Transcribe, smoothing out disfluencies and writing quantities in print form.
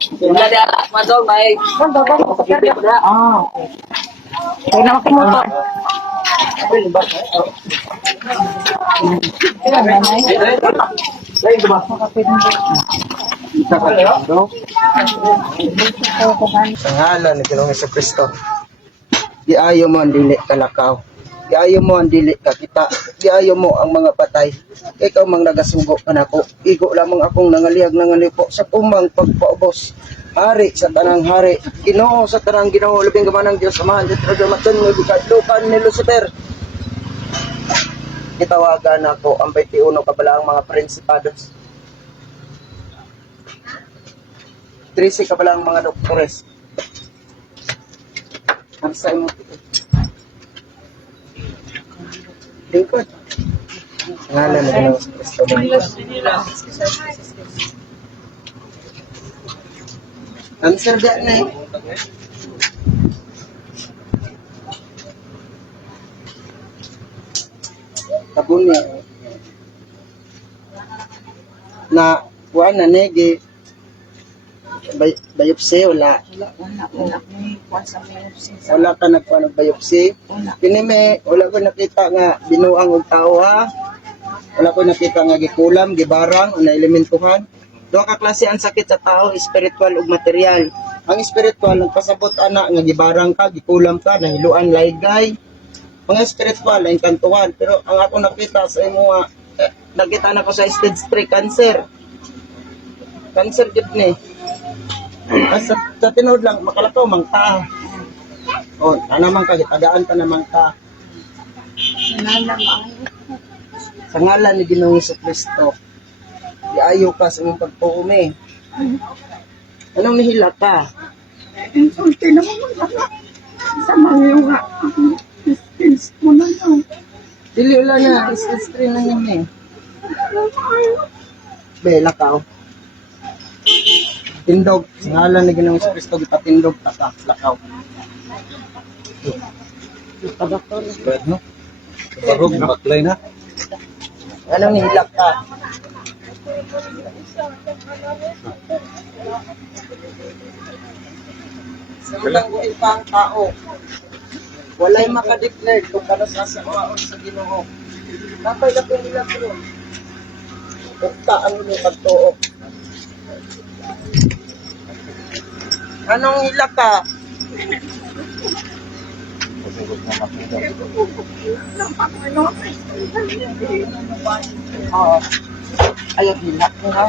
Wala na madong may. Ah, okay. Kaya naman kumuto. Kaya nanay. Sa ngalan ni Ginoong Jesucristo, giayo mo ang dili kalakaw. Giayo mo ang dili kakita. Giayo mo ang mga patay. Ikaw mang nagasugo ka nako. Igo lamang akong nangalihag nanganipo sa tumang pagpaubos. Hari sa tanang hari, Ginoo sa tanang Ginoo, labing gamanang Dios Amahan, Diyos Radamaton, Lukan ni Lucifer. Itawagan ako ang 21 kabalaang mga prinsipados. 13 kabalaang mga doktores. Ang sa imo lingkod. Ngalan ni Ginoong Kristo. Answer da na eh. Tapon niya. Na buwan na negi. Biopsy wala. Wala ka nagkuha ng biopsy. Kini me, wala ko nakita nga binuang og tao ha. Wala ko nakita nga gikulam, gibarang, na elementuhan. Duha ka klase ang sakit sa tao, spiritual ug material. Ang spiritual nagpasabot ana nga gibarang ka, gikulam ka, nahiluan laygay. Mga spiritual ay kantuhan, pero ang ako nakita sa imo nakita na ko sa stage 3 cancer. Cancer gid ni. Sa tinod lang makalakaw mang ta. Oh, naman ka gitagaan pa naman ka. Sa ngalan ni Ginoong Jesucristo, diayo ka sa imong pagtuumi. Anong nihila ka? Insulti naman mga sa mga nga. Skills mo na lang. Dili wala na, stage 3 na yun eh. Bela ka oh. Tindog, sa ngalan ni Ginoong Jesucristo, gipatindog ta ka, lakaw. Pagdoktor, no? Barog, baklay na. Anong nihilak ka? Sa unang buhay pa ang tao, walay makadeclare kung kano sasawaon sa Ginoo. Kapay na kong nila pero ukta ang inyong pagtuo. Anong hilak ka? Oo. Ayaw hilak mo ha?